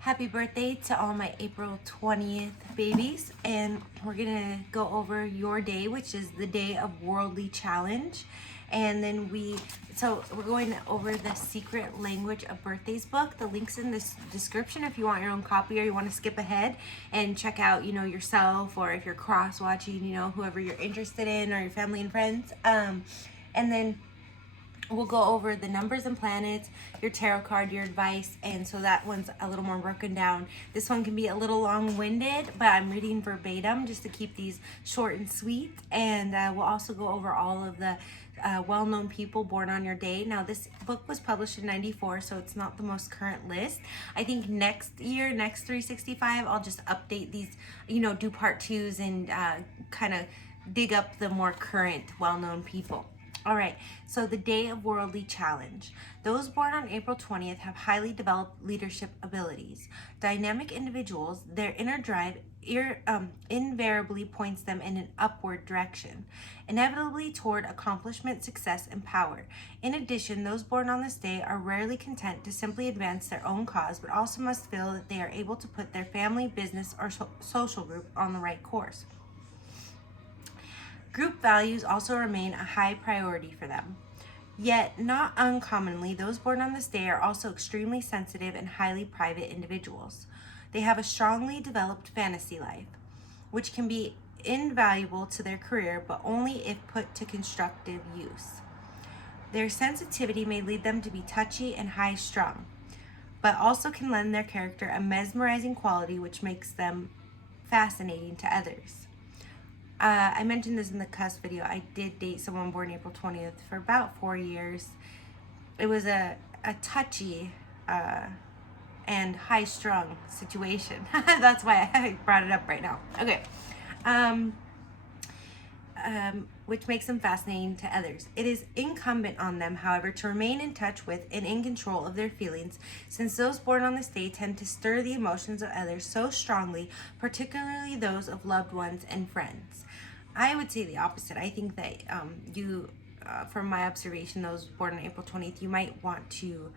Happy birthday to all my April 20th babies. And we're gonna go over your day, which is the day of Worldly Challenge. And then we're going over the Secret Language of Birthdays book. The link's in this description if you want your own copy or you want to skip ahead and check out, yourself, or if you're cross watching, whoever you're interested in, or your family and friends. And then we'll go over the numbers and planets, your tarot card, your advice, and so that one's a little more broken down. This one can be a little long-winded, but I'm reading verbatim just to keep these short and sweet. And we'll also go over all of the well-known people born on your day. Now, this book was published in '94, so it's not the most current list. I think next year, next 365, I'll just update these, do part twos and kind of dig up the more current well-known people. All right, so the day of Worldly Challenge. Those born on April 20th have highly developed leadership abilities. Dynamic individuals, their inner drive invariably points them in an upward direction, inevitably toward accomplishment, success, and power. In addition, those born on this day are rarely content to simply advance their own cause, but also must feel that they are able to put their family, business, or social group on the right course. Group values also remain a high priority for them. Yet, not uncommonly, those born on this day are also extremely sensitive and highly private individuals. They have a strongly developed fantasy life, which can be invaluable to their career, but only if put to constructive use. Their sensitivity may lead them to be touchy and high-strung, but also can lend their character a mesmerizing quality which makes them fascinating to others. I mentioned this in the Cusp video. I did date someone born April 20th for about 4 years. It was a touchy and high-strung situation. That's why I brought it up right now. Okay. Which makes them fascinating to others. It is incumbent on them, however, to remain in touch with and in control of their feelings, since those born on this day tend to stir the emotions of others so strongly, particularly those of loved ones and friends. I would say the opposite. I think that from my observation, those born on April 20th, you might want to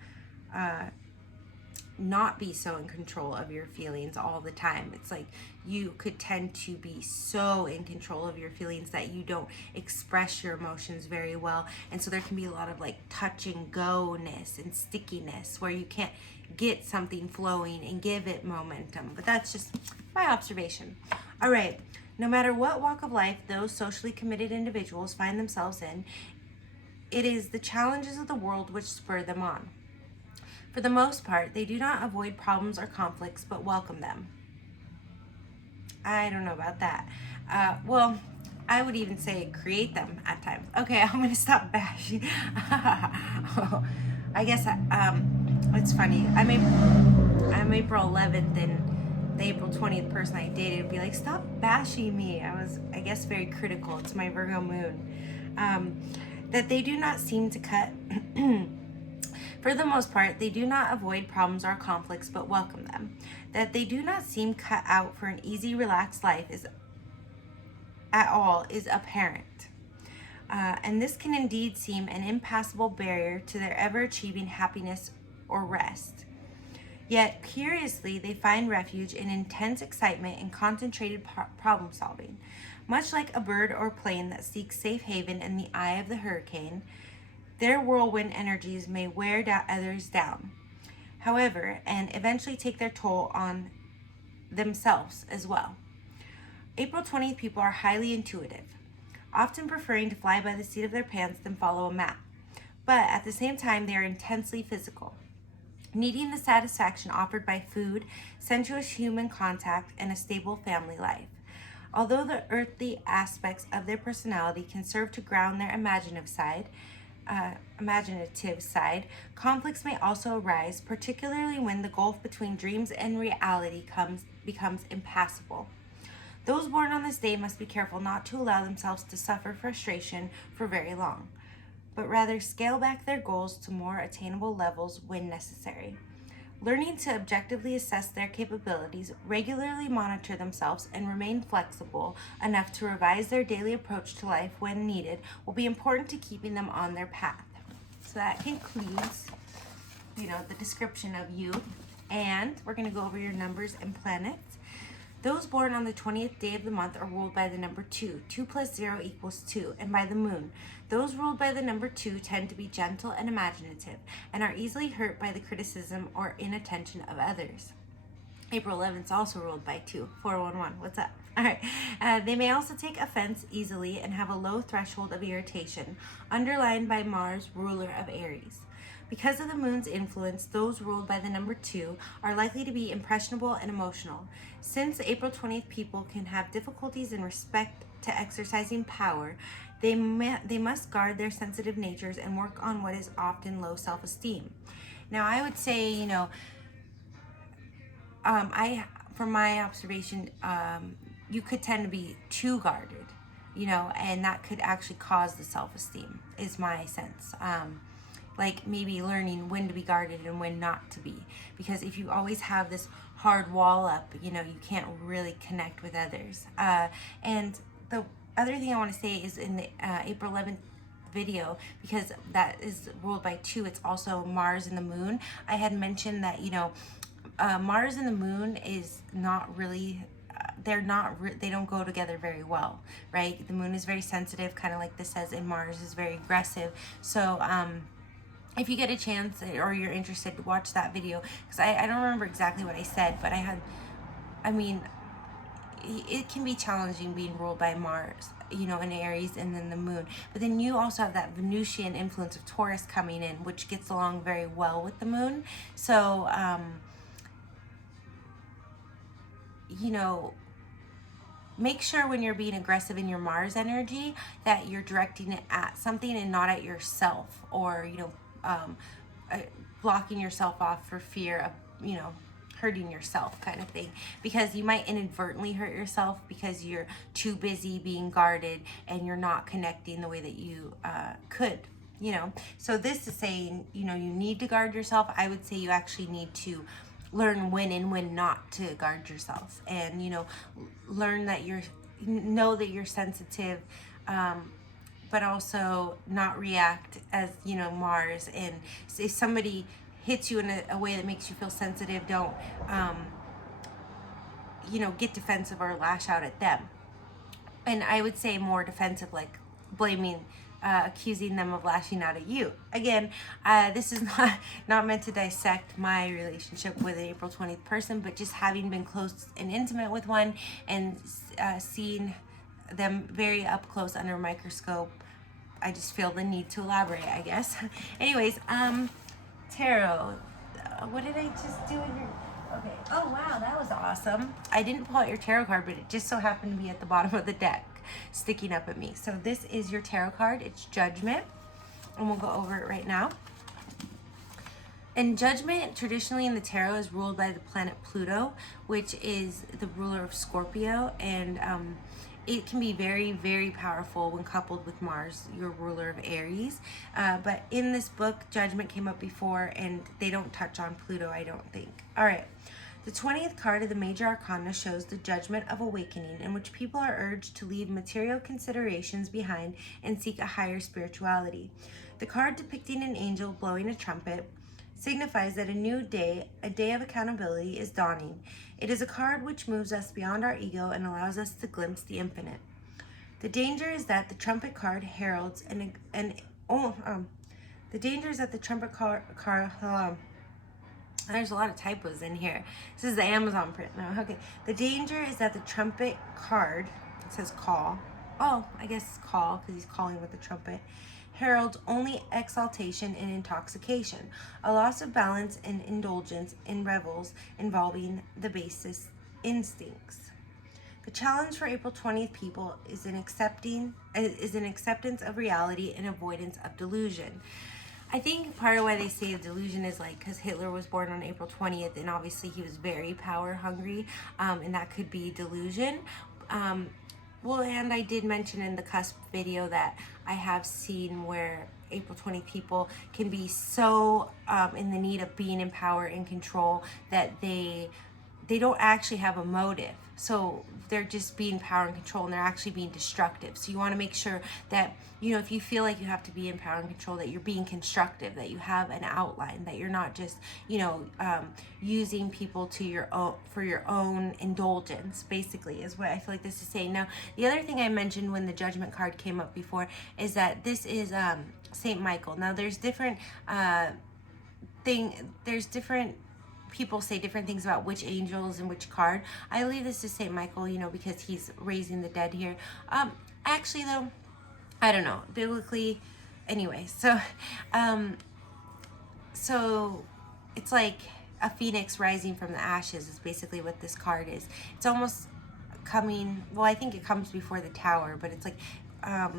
not be so in control of your feelings all the time. It's like you could tend to be so in control of your feelings that you don't express your emotions very well, and so there can be a lot of like touch and go-ness and stickiness where you can't get something flowing and give it momentum. But that's just my observation. All right, no matter what walk of life those socially committed individuals find themselves in, it is the challenges of the world which spur them on. For the most part, they do not avoid problems or conflicts, but welcome them. I don't know about that. Well, I would even say create them at times. Okay, I'm going to stop bashing. I guess it's funny. I'm April 11th, and the April 20th person I dated would be like, stop bashing me. I was, I guess, very critical. It's my Virgo moon. That they do not seem to cut... For the most part, they do not avoid problems or conflicts, but welcome them. That they do not seem cut out for an easy, relaxed life is apparent. And this can indeed seem an impassable barrier to their ever-achieving happiness or rest. Yet, curiously, they find refuge in intense excitement and concentrated problem solving. Much like a bird or plane that seeks safe haven in the eye of the hurricane, their whirlwind energies may wear others down, however, and eventually take their toll on themselves as well. April 20th people are highly intuitive, often preferring to fly by the seat of their pants than follow a map. But at the same time, they are intensely physical, needing the satisfaction offered by food, sensuous human contact, and a stable family life. Although the earthly aspects of their personality can serve to ground their imaginative side, conflicts may also arise, particularly when the gulf between dreams and reality becomes impassable. Those born on this day must be careful not to allow themselves to suffer frustration for very long, but rather scale back their goals to more attainable levels when necessary. Learning to objectively assess their capabilities, regularly monitor themselves, and remain flexible enough to revise their daily approach to life when needed will be important to keeping them on their path. So that concludes, the description of you. And we're going to go over your numbers and planets. Those born on the 20th day of the month are ruled by the number 2. 2 plus 0 equals 2, and by the moon. Those ruled by the number 2 tend to be gentle and imaginative, and are easily hurt by the criticism or inattention of others. April 11th is also ruled by 2. 411, what's up? All right. They may also take offense easily and have a low threshold of irritation, underlined by Mars, ruler of Aries. Because of the moon's influence, those ruled by the number 2 are likely to be impressionable and emotional. Since April 20th people can have difficulties in respect to exercising power, they must guard their sensitive natures and work on what is often low self-esteem. Now, I would say, from my observation, you could tend to be too guarded, and that could actually cause the self-esteem, is my sense. Like maybe learning when to be guarded and when not to be. Because if you always have this hard wall up, you can't really connect with others. And the other thing I want to say is in the April 11th video, because that is ruled by 2, it's also Mars and the moon. I had mentioned that, Mars and the moon is not really, they don't go together very well, right? The moon is very sensitive, kind of like this says, and Mars is very aggressive. So, if you get a chance or you're interested to watch that video, because I don't remember exactly what I said, but it can be challenging being ruled by Mars, in Aries and then the moon. But then you also have that Venusian influence of Taurus coming in, which gets along very well with the moon. So, make sure when you're being aggressive in your Mars energy that you're directing it at something and not at yourself, or, blocking yourself off for fear of, hurting yourself, kind of thing, because you might inadvertently hurt yourself because you're too busy being guarded and you're not connecting the way that you could. So this is saying, you need to guard yourself. I would say you actually need to learn when and when not to guard yourself, and learn that know that you're sensitive, but also not react as Mars. And if somebody hits you in a way that makes you feel sensitive, don't get defensive or lash out at them. And I would say more defensive, like blaming, accusing them of lashing out at you. Again, this is not meant to dissect my relationship with an April 20th person, but just having been close and intimate with one and seeing them very up close under a microscope, I just feel the need to elaborate, I guess. Anyways, tarot. What did I just do in your... Okay. Oh, wow, that was awesome. I didn't pull out your tarot card, but it just so happened to be at the bottom of the deck, sticking up at me. So this is your tarot card. It's Judgment, and we'll go over it right now. And Judgment, traditionally in the tarot, is ruled by the planet Pluto, which is the ruler of Scorpio, and it can be very, very powerful when coupled with Mars, your ruler of Aries. But in this book, Judgment came up before, and they don't touch on Pluto, I don't think. All right. The 20th card of the Major Arcana shows the Judgment of Awakening, in which people are urged to leave material considerations behind and seek a higher spirituality. The card depicting an angel blowing a trumpet signifies that a new day, a day of accountability, is dawning. It is a card which moves us beyond our ego and allows us to glimpse the infinite. The danger is that the trumpet card heralds the danger is that the trumpet card there's a lot of typos in here. This is the Amazon print now. Okay. The danger is that the trumpet card, it says call. Oh, I guess it's call because he's calling with the trumpet. Heralds only exaltation and intoxication, a loss of balance and indulgence in revels involving the basest instincts. The challenge for April 20th people is an acceptance of reality and avoidance of delusion. I think part of why they say delusion is because Hitler was born on April 20th, and obviously he was very power hungry, and that could be delusion. Well, and I did mention in the Cusp video that I have seen where April 20th people can be so in the need of being in power and control that they they don't actually have a motive. So they're just being power and control, and they're actually being destructive. So you want to make sure that, if you feel like you have to be in power and control, that you're being constructive, that you have an outline, that you're not just, using people to your own, for your own indulgence, basically, is what I feel like this is saying. Now, the other thing I mentioned when the Judgment card came up before is that this is Saint Michael. Now, there's different different people say different things about which angels and which card. I believe this is Saint Michael, because he's raising the dead here. Actually, though, I don't know, biblically, anyway. So it's like a phoenix rising from the ashes is basically what this card is. It's almost coming, well, I think it comes before the tower, but it's like, I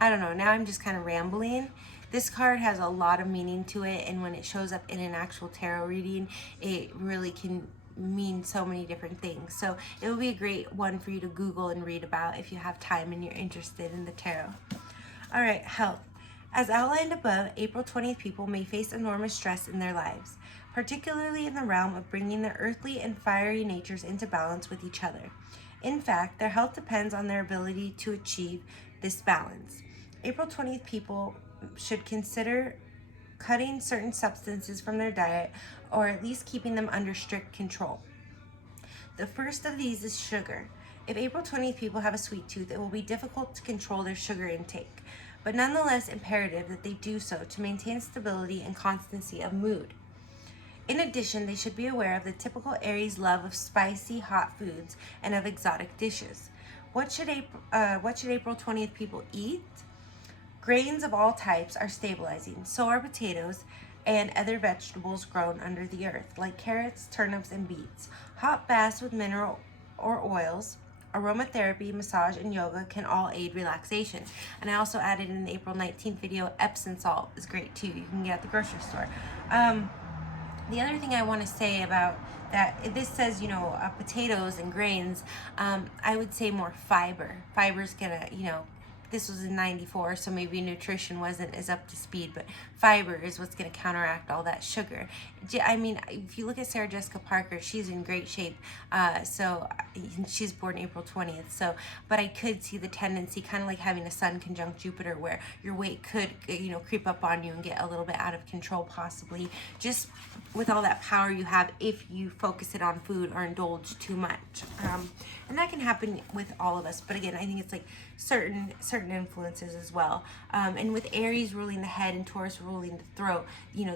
don't know, now I'm just kind of rambling. This card has a lot of meaning to it, and when it shows up in an actual tarot reading, it really can mean so many different things. So it will be a great one for you to Google and read about if you have time and you're interested in the tarot. All right, health. As outlined above, April 20th people may face enormous stress in their lives, particularly in the realm of bringing their earthly and fiery natures into balance with each other. In fact, their health depends on their ability to achieve this balance. April 20th people should consider cutting certain substances from their diet, or at least keeping them under strict control. The first of these is sugar. If April 20th people have a sweet tooth, it will be difficult to control their sugar intake, but nonetheless imperative that they do so to maintain stability and constancy of mood. In addition, they should be aware of the typical Aries love of spicy, hot foods and of exotic dishes. What should April 20th people eat? Grains of all types are stabilizing. So are potatoes and other vegetables grown under the earth, like carrots, turnips, and beets. Hot baths with mineral or oils, aromatherapy, massage, and yoga can all aid relaxation. And I also added in the April 19th video, Epsom salt is great too. You can get at the grocery store. The other thing I want to say about that, this says, potatoes and grains, I would say more fiber. Fiber's gonna, this was in 94, so maybe nutrition wasn't as up to speed, but fiber is what's going to counteract all that sugar. I mean, if you look at Sarah Jessica Parker, she's in great shape. So she's born April 20th. So, but I could see the tendency, kind of like having a sun conjunct Jupiter, where your weight could, creep up on you and get a little bit out of control, possibly, just with all that power you have if you focus it on food or indulge too much. And that can happen with all of us. But again, I think it's like certain influences as well. And with Aries ruling the head and Taurus ruling the throat,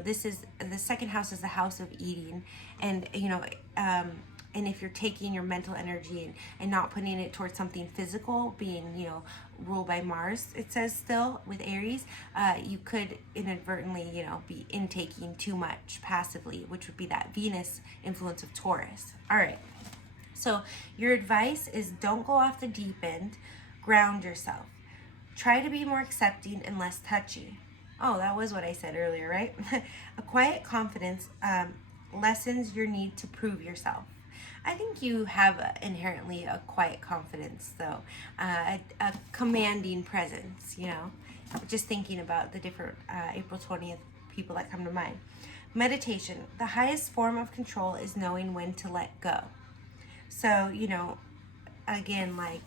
this is, the second house is the house of eating. And, and if you're taking your mental energy and not putting it towards something physical, being, ruled by Mars, it says still with Aries, you could inadvertently, be intaking too much passively, which would be that Venus influence of Taurus. All right. So your advice is don't go off the deep end, ground yourself. Try to be more accepting and less touchy. Oh, that was what I said earlier, right? A quiet confidence lessens your need to prove yourself. I think you have inherently a quiet confidence, though, a commanding presence, Just thinking about the different April 20th people that come to mind. Meditation. The highest form of control is knowing when to let go. So, again, like,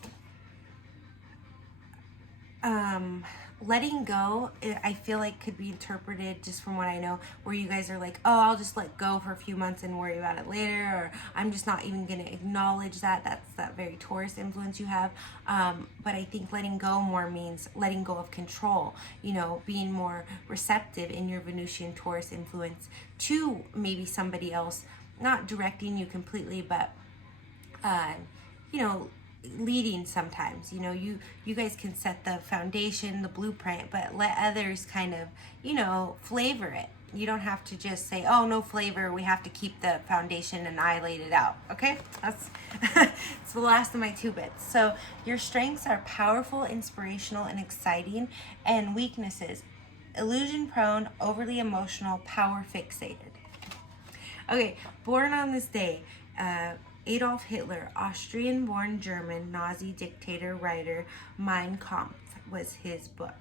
letting go, I feel like could be interpreted, just from what I know, where you guys are like, oh, I'll just let go for a few months and worry about it later, or I'm just not even going to acknowledge that. That's that very Taurus influence you have. But I think letting go more means letting go of control, being more receptive in your Venusian Taurus influence to maybe somebody else, not directing you completely, but leading sometimes. You guys can set the foundation, the blueprint, but let others kind of, flavor it. You don't have to just say, oh, no flavor, we have to keep the foundation and I laid it out. Okay? That's it's the last of my 2 bits. So your strengths are powerful, inspirational, and exciting, and weaknesses: illusion prone, overly emotional, power fixated. Okay, born on this day, Adolf Hitler, Austrian-born German Nazi dictator, writer. Mein Kampf was his book.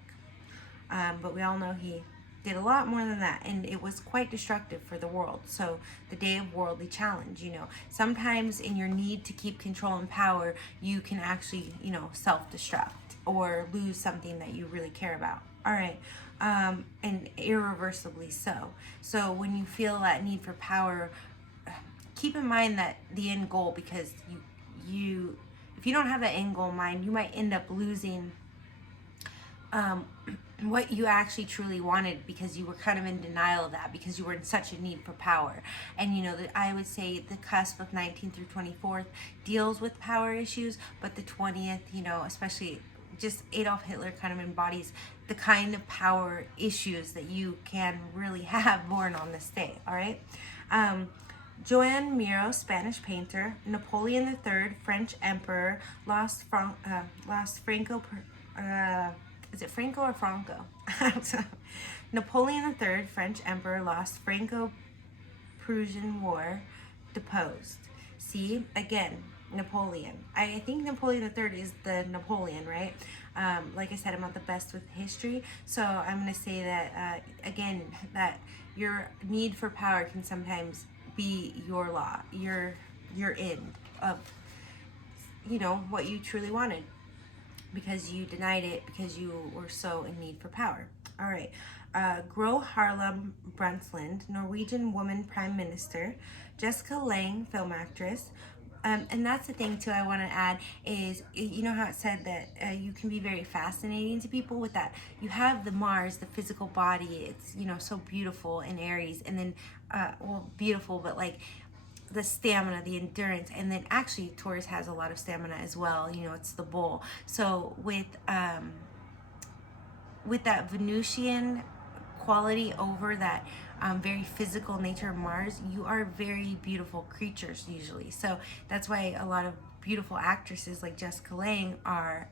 But we all know he did a lot more than that, and it was quite destructive for the world. So the day of worldly challenge, you know, sometimes in your need to keep control and power, you can actually, you know, self-destruct or lose something that you really care about. All right. And irreversibly so. So when you feel that need for power, keep in mind that the end goal, because you if you don't have that end goal in mind, you might end up losing what you actually truly wanted, because you were kind of in denial of that, because you were in such a need for power. And you know, I would say the cusp of 19th through 24th deals with power issues, but the 20th, you know, especially just Adolf Hitler kind of embodies the kind of power issues that you can really have born on this day. All right. Joan Miro, Spanish painter. Napoleon III, French emperor. Lost Franco. Is it Franco or Franco? Napoleon III, French emperor, lost Franco-Prussian War, deposed. See, again, Napoleon. I think Napoleon III is the Napoleon, right? Like I said, I'm not the best with history, so I'm going to say that, again, that your need for power can sometimes be your law, your end of, you know, what you truly wanted, because you denied it because you were so in need for power. All right. Gro Harlem Brundtland, Norwegian woman prime minister. Jessica Lange, film actress. And that's the thing too I want to add is, you know how it said that you can be very fascinating to people with that. You have the Mars, the physical body. It's, you know, so beautiful in Aries, and then, well, beautiful, but like the stamina, the endurance, and then actually Taurus has a lot of stamina as well. You know, it's the bull. So with that Venusian quality over that very physical nature of Mars, you are very beautiful creatures usually. So that's why a lot of beautiful actresses like Jessica Lange are,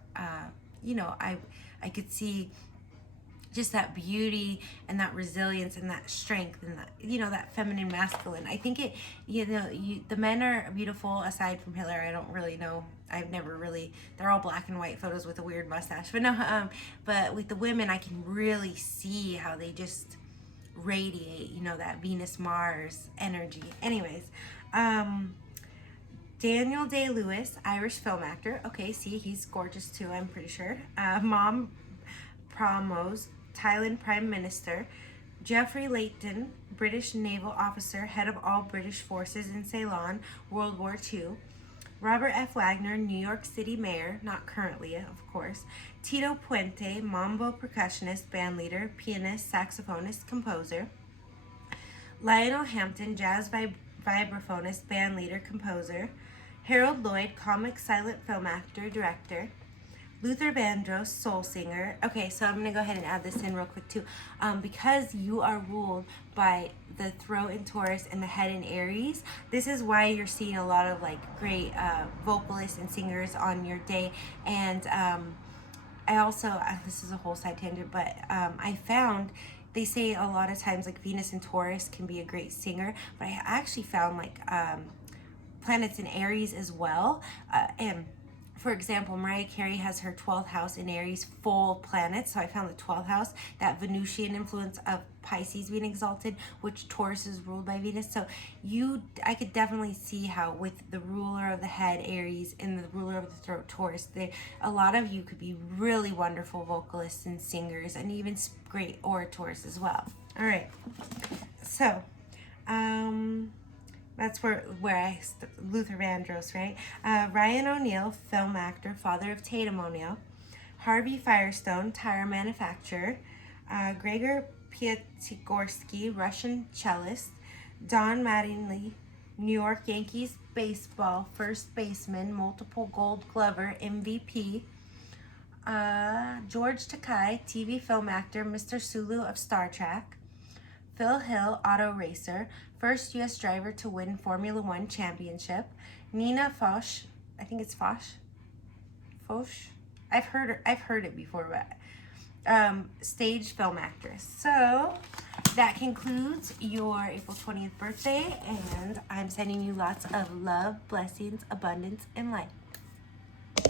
you know, I could see just that beauty and that resilience and that strength and that, you know, that feminine masculine. I think it, you know, the men are beautiful aside from Hitler. I don't really know. I've never really, they're all black and white photos with a weird mustache, but no, but with the women, I can really see how they just radiate, you know, that Venus Mars energy. Anyways, Daniel Day-Lewis, Irish film actor. Okay, see, he's gorgeous too, I'm pretty sure. Mom Pramod, Thailand Prime Minister. Geoffrey Layton, British naval officer, head of all British forces in Ceylon, World War II. Robert F. Wagner, New York City mayor, not currently, of course. Tito Puente, mambo percussionist, bandleader, pianist, saxophonist, composer. Lionel Hampton, jazz vibraphonist, bandleader, composer. Harold Lloyd, comic silent film actor, director. Luther Vandross, soul singer. Okay, so I'm going to go ahead and add this in real quick too. Because you are ruled by the throat in Taurus and the head in Aries, this is why you're seeing a lot of like great vocalists and singers on your day. And I also, this is a whole side tangent, but I found they say a lot of times like Venus and Taurus can be a great singer, but I actually found like planets in Aries as well. And for example, Mariah Carey has her 12th house in Aries, full planets. So I found the 12th house, that Venusian influence of Pisces being exalted, which Taurus is ruled by Venus. So I could definitely see how with the ruler of the head, Aries, and the ruler of the throat, Taurus, a lot of you could be really wonderful vocalists and singers, and even great orators as well. All right. So, that's where Luther Vandross, right? Ryan O'Neal, film actor, father of Tatum O'Neal. Harvey Firestone, tire manufacturer. Gregor Piatigorsky, Russian cellist. Don Mattingly, New York Yankees baseball first baseman, multiple Gold Glover, MVP. George Takei, TV film actor, Mr. Sulu of Star Trek. Phil Hill, auto racer, first U.S. driver to win Formula One championship. Nina Foch, I think it's Foch. Foch? I've heard it before, but stage film actress. So that concludes your April 20th birthday, and I'm sending you lots of love, blessings, abundance, and light.